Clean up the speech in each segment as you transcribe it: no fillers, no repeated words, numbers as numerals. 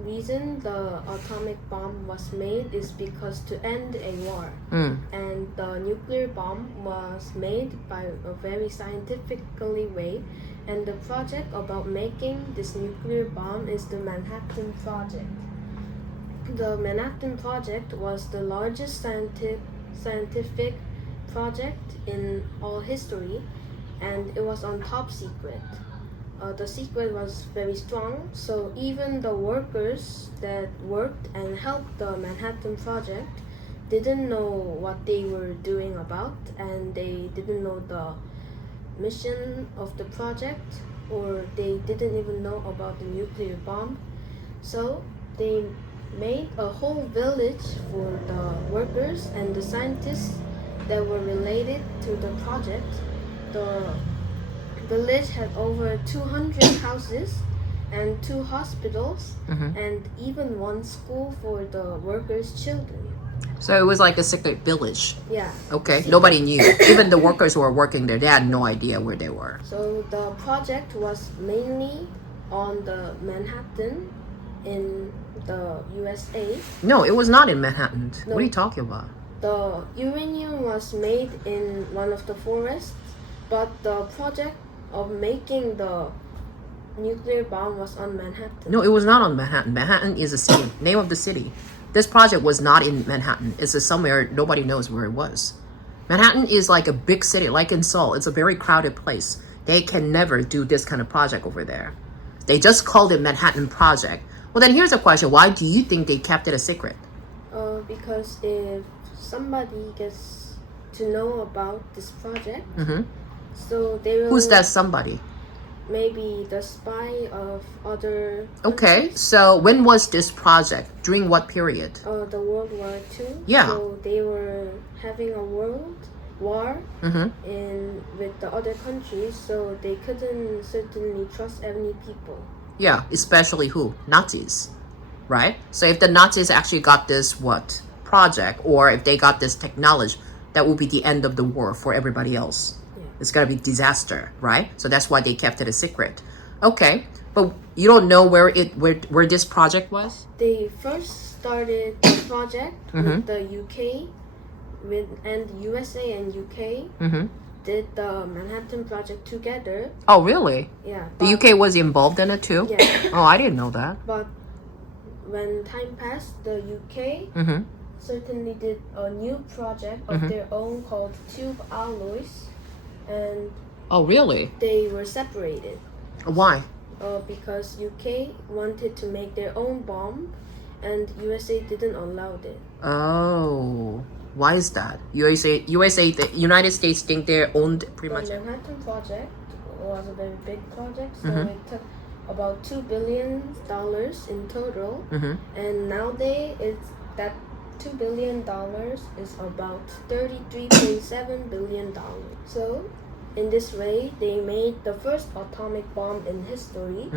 reason the atomic bomb was made is because to end a war. And the nuclear bomb was made by a very scientifically way. And the project about making this nuclear bomb is the Manhattan Project. The Manhattan Project was the largest scientific project in all history, and it was on top secret. The secret was very strong, so even the workers that worked and helped the Manhattan Project didn't know what they were doing about, and they didn't know the mission of the project, or they didn't even know about the nuclear bomb. So they made a whole village for the workers and the scientists that were related to the project. The village had over 200 houses and 2 hospitals and even 1 school for the workers' children. So it was like a secret village. Yeah. Okay, nobody knew. Even the workers who were working there, they had no idea where they were. So the project was mainly on the Manhattan in the USA. No, it was not in Manhattan. No. What are you talking about? The uranium was made in one of the forests, but the project of making the nuclear bomb was on Manhattan. No, it was not on Manhattan. Manhattan is a city, name of the city. This project was not in Manhattan. It's somewhere nobody knows where it was. Manhattan is like a big city, like in Seoul. It's a very crowded place. They can never do this kind of project over there. They just called it Manhattan Project. Well, then here's a question. Why do you think they kept it a secret? Because if somebody gets to know about this project, so they will... Who's that somebody? Maybe the spy of other Okay, countries. so when was this project? During what period? The World War II. Yeah. So they were having a world war with the other countries, so they couldn't certainly trust any people. Yeah, especially who? Nazis, right? So if the Nazis actually got this project, or if they got this technology, that will be the end of the war for everybody else. Yeah. It's gonna be disaster, right? So that's why they kept it a secret. Okay, but you don't know where this project was? They first started the project with the UK, and USA and UK did the Manhattan Project together. Oh, really? Yeah. The UK was involved in it too? Yeah. Oh, I didn't know that. But when time passed, the UK certainly did a new project of their own called Tube Alloys, and Oh, really? they were separated Why? because UK wanted to make their own bomb, and USA didn't allow it. Oh, why is that? USA, the United States think they owned pretty much. The Manhattan Project was a very big project, so it took about $2 billion in total, and nowadays that $2 billion is about $33.7 billion. So in this way, they made the first atomic bomb in history,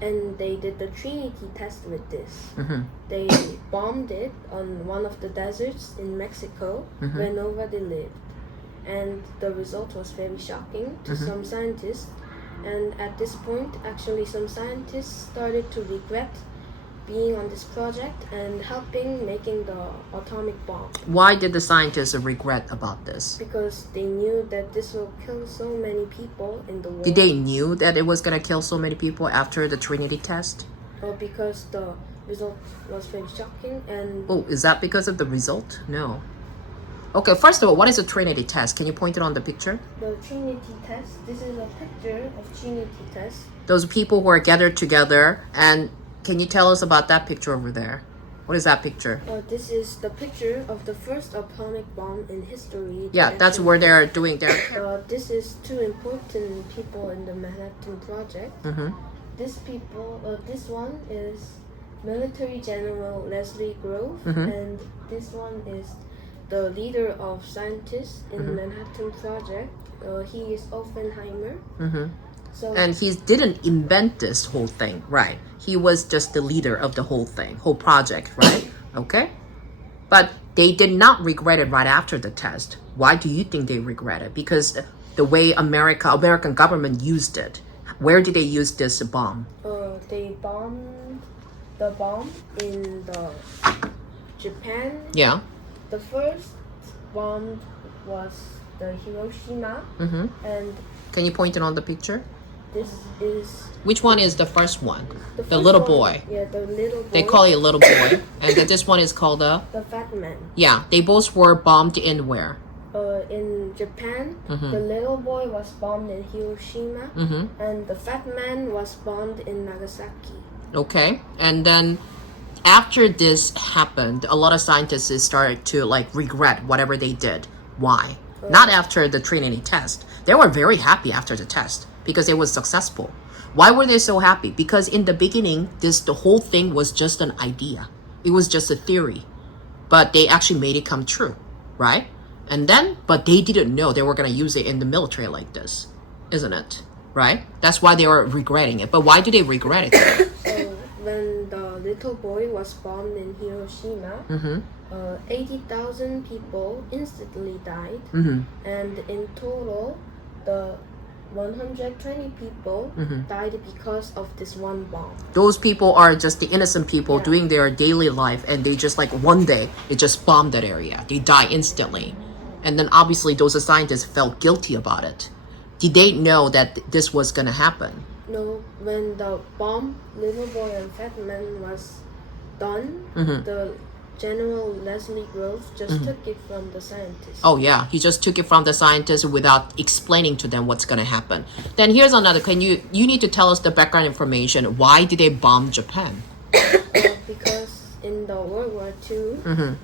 and they did the Trinity test with this. They bombed it on one of the deserts in Mexico where nobody lived. And the result was very shocking to some scientists. And at this point, actually, some scientists started to regret being on this project and helping making the atomic bomb. Why did the scientists regret about this? Because they knew that this will kill so many people in the world. Did they knew that it was going to kill so many people after the Trinity test? Well, because the result was very shocking and... Oh, is that because of the result? No. Okay, first of all, what is a Trinity test? Can you point it on the picture? The Trinity test, this is a picture of Trinity test. Those people who are gathered together, and can you tell us about that picture over there? What is that picture? This is the picture of the first atomic bomb in history. Yeah, that's where they're doing their... This is 2 important people in the Manhattan Project. This one is Military General Leslie Grove, and this one is the leader of scientists in the Manhattan Project. He is Oppenheimer. So, and he didn't invent this whole thing, right? He was just the leader of the whole thing, whole project, right? Okay? But they did not regret it right after the test. Why do you think they regret it? Because the way American government used it. Where did they use this bomb? they bombed the bomb in the Japan. Yeah. The first bomb was the Hiroshima, and Can you point it on the picture? this is Which one is the first one? The first little one. boy. Yeah, the little boy. They call it a little boy. And then this one is called the fat man. Yeah, they both were bombed in where? In Japan, the little boy was bombed in Hiroshima, and the fat man was bombed in Nagasaki. Okay. And then after this happened, a lot of scientists started to like regret whatever they did. Why? Not after the Trinity test. They were very happy after the test because it was successful. Why were they so happy? Because in the beginning, the whole thing was just an idea. It was just a theory. But they actually made it come true, right? And then, but they didn't know they were going to use it in the military like this, isn't it? Right? That's why they were regretting it. But why do they regret it? When the little boy was bombed in Hiroshima, 80,000 people instantly died, and in total, the 120 people died because of this one bomb. Those people are just the innocent people doing their daily life, and they just like one day, it just bombed that area. They die instantly. And then obviously those scientists felt guilty about it. Did they know that this was going to happen? No, when the bomb, little boy and fat man was done, the General Leslie Groves just took it from the scientists. Oh yeah, he just took it from the scientists without explaining to them what's going to happen. Then here's another, you need to tell us the background information. Why did they bomb Japan? Because in the World War II,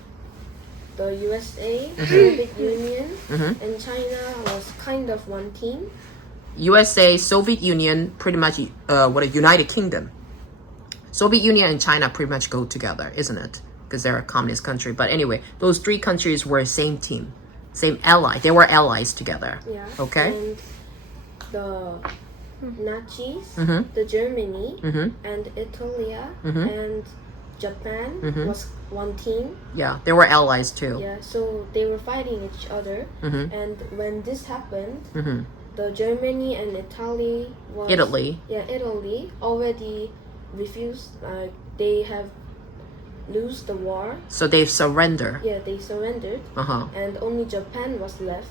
the USA, Soviet Union, and China was kind of one team. USA, Soviet Union, pretty much a United Kingdom. Soviet Union and China pretty much go together, isn't it? Because they're a communist country. But anyway, those three countries were same team, same ally. They were allies together. Yeah. Okay. And the Nazis, the Germany, and Italy, and Japan was one team. Yeah, they were allies too. Yeah, so they were fighting each other. And when this happened, the Germany and Italy Italy already refused. They have lose the war. So they surrender. Yeah, they surrendered. And only Japan was left.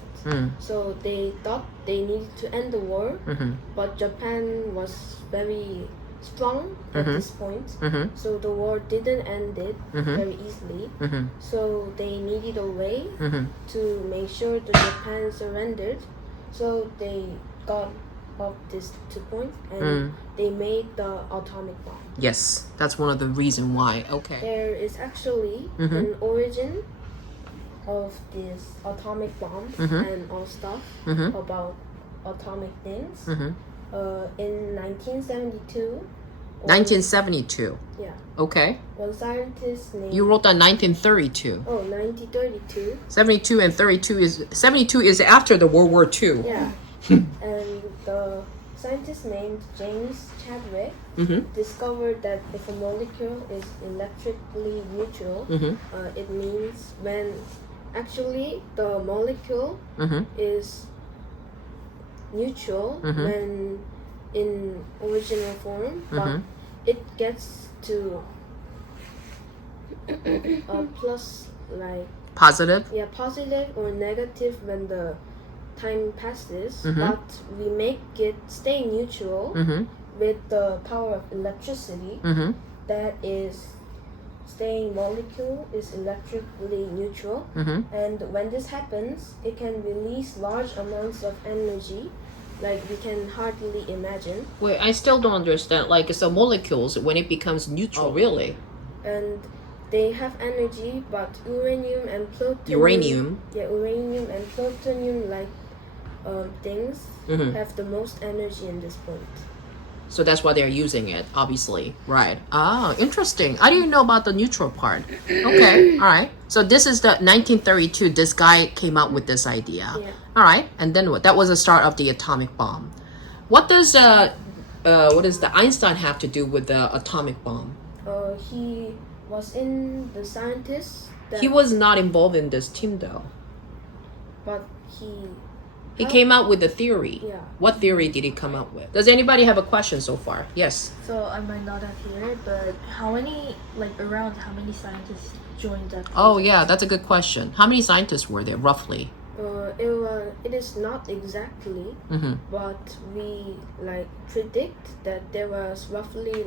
So they thought they needed to end the war, but Japan was very strong at this point. So the war didn't end it very easily. So they needed a way to make sure the Japan surrendered. So they got up these 2 points and they made the atomic bomb. Yes, that's one of the reasons why. Okay. There is actually an origin of this atomic bomb and all stuff about atomic things. In 1972. 1972. Yeah. Okay. One scientist named... You wrote that 1932. Oh, 1932. 72 and 72 is after the World War II. Yeah. And the scientist named James Chadwick discovered that if a molecule is electrically neutral, it means when actually the molecule is neutral when in original form, but it gets to plus like Positive? Yeah, positive or negative when the time passes, but we make it stay neutral with the power of electricity. That is, staying molecule is electrically neutral, and when this happens, it can release large amounts of energy, like we can hardly imagine. Wait, I still don't understand. Like, so molecules, when it becomes neutral, really? And they have energy, but uranium and plutonium. Uranium? Yeah, uranium and plutonium, like things, have the most energy in this point. So that's why they're using it, obviously. Right. Ah, interesting. I didn't know about the neutral part. Okay, all right. So this is the 1932, this guy came up with this idea. Yeah. All right, and then what? That was the start of the atomic bomb. What does the Einstein have to do with the atomic bomb? He was in the scientists. He was not involved in this team though. But he He came out with a theory. Yeah. What theory did he come up with? Does anybody have a question so far? Yes. So I might not have heard it, but around how many scientists joined that? Oh yeah, that's a good question. How many scientists were there roughly? It is not exactly, but we predict that there was roughly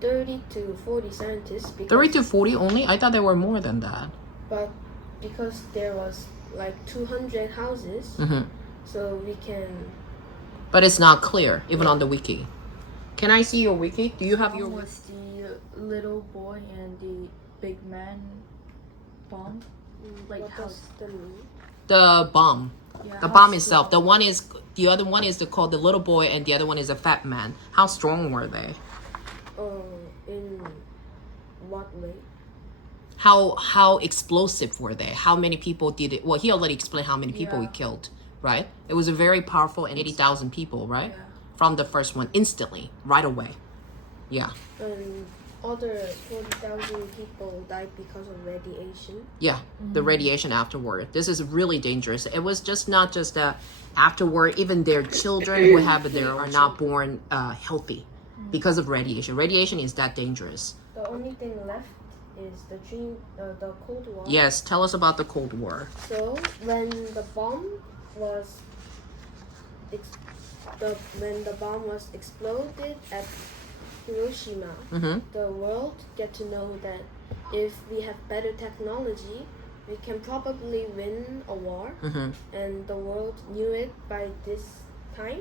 30 to 40 scientists. 30 to 40 only? I thought there were more than that. But because there was 200 houses, so we can. But it's not clear, even on the wiki. Can I see your wiki? Do you have your? Was the little boy and the big man bomb? What does that mean? The bomb. Yeah, The how bomb itself. strong? The other one is called the little boy, and the other one is a fat man. How strong were they? In what way? How explosive were they? How many people did it? Well, he already explained how many people he Yeah. killed, right? It was a very powerful and 80,000 people, right? Yeah. From the first one, instantly, right away. Yeah. Other 40,000 people died because of radiation. Yeah, the radiation afterward. This is really dangerous. It was not just afterward. Even their children who have there are not born healthy because of radiation. Radiation is that dangerous. The only thing left is the Cold War. Yes, tell us about the Cold War. So when the bomb was exploded at Hiroshima, the world get to know that if we have better technology, we can probably win a war, and the world knew it by this time.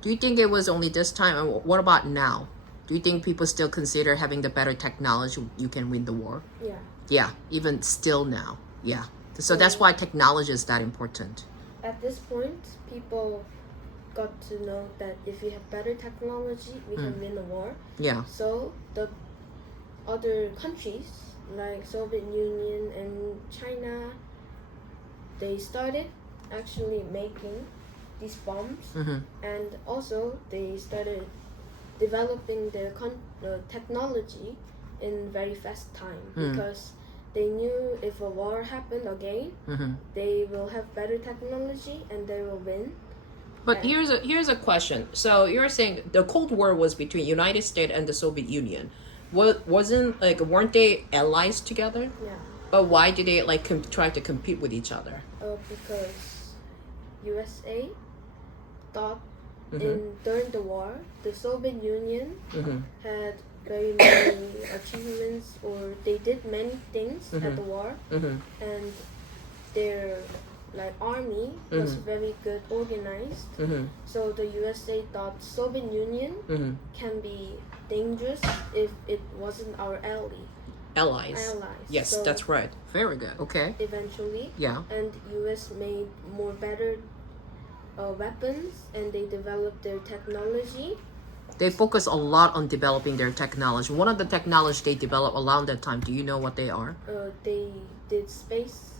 Do you think it was only this time? And what about now? Do you think people still consider having the better technology you can win the war? Yeah. Yeah, even still now. Yeah. So that's why technology is that important. At this point, people got to know that if we have better technology, we can win a war. Yeah. So the other countries like Soviet Union and China, they started actually making these bombs, and also they started developing their technology in very fast time because they knew if a war happened again, they will have better technology and they will win. But here's a question. So you're saying the Cold War was between United States and the Soviet Union. Weren't they allies together? Yeah. But why did they try to compete with each other? Because USA thought during the war, the Soviet Union had very many achievements, or they did many things at the war, and their army was very good organized. So the USA thought Soviet Union can be dangerous if it wasn't our Allies. Yes, So that's right. Very good. Okay. eventually, Yeah. and US made more better weapons, and they developed their technology. They focus a lot on developing their technology. One of the technology they developed around that time, do you know what they are? They did space.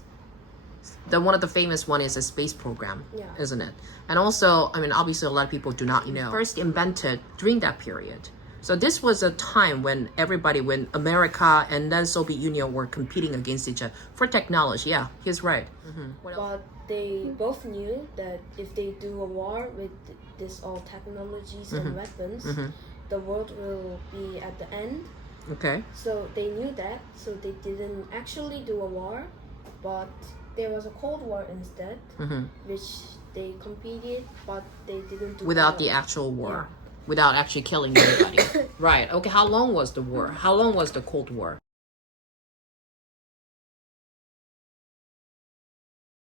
One of the famous one is a space program, Yeah. isn't it? And also, obviously a lot of people do not know. First invented during that period. So this was a time when America and then Soviet Union were competing against each other for technology. Yeah, he's right. But they both knew that if they do a war with this all technologies and weapons, the world will be at the end. Okay. So they knew that, so they didn't actually do a war, but there was a Cold War instead, which they competed, but they didn't do Without war. the actual war. Without actually killing anybody. Right. Okay, how long was the war? How long was the Cold War?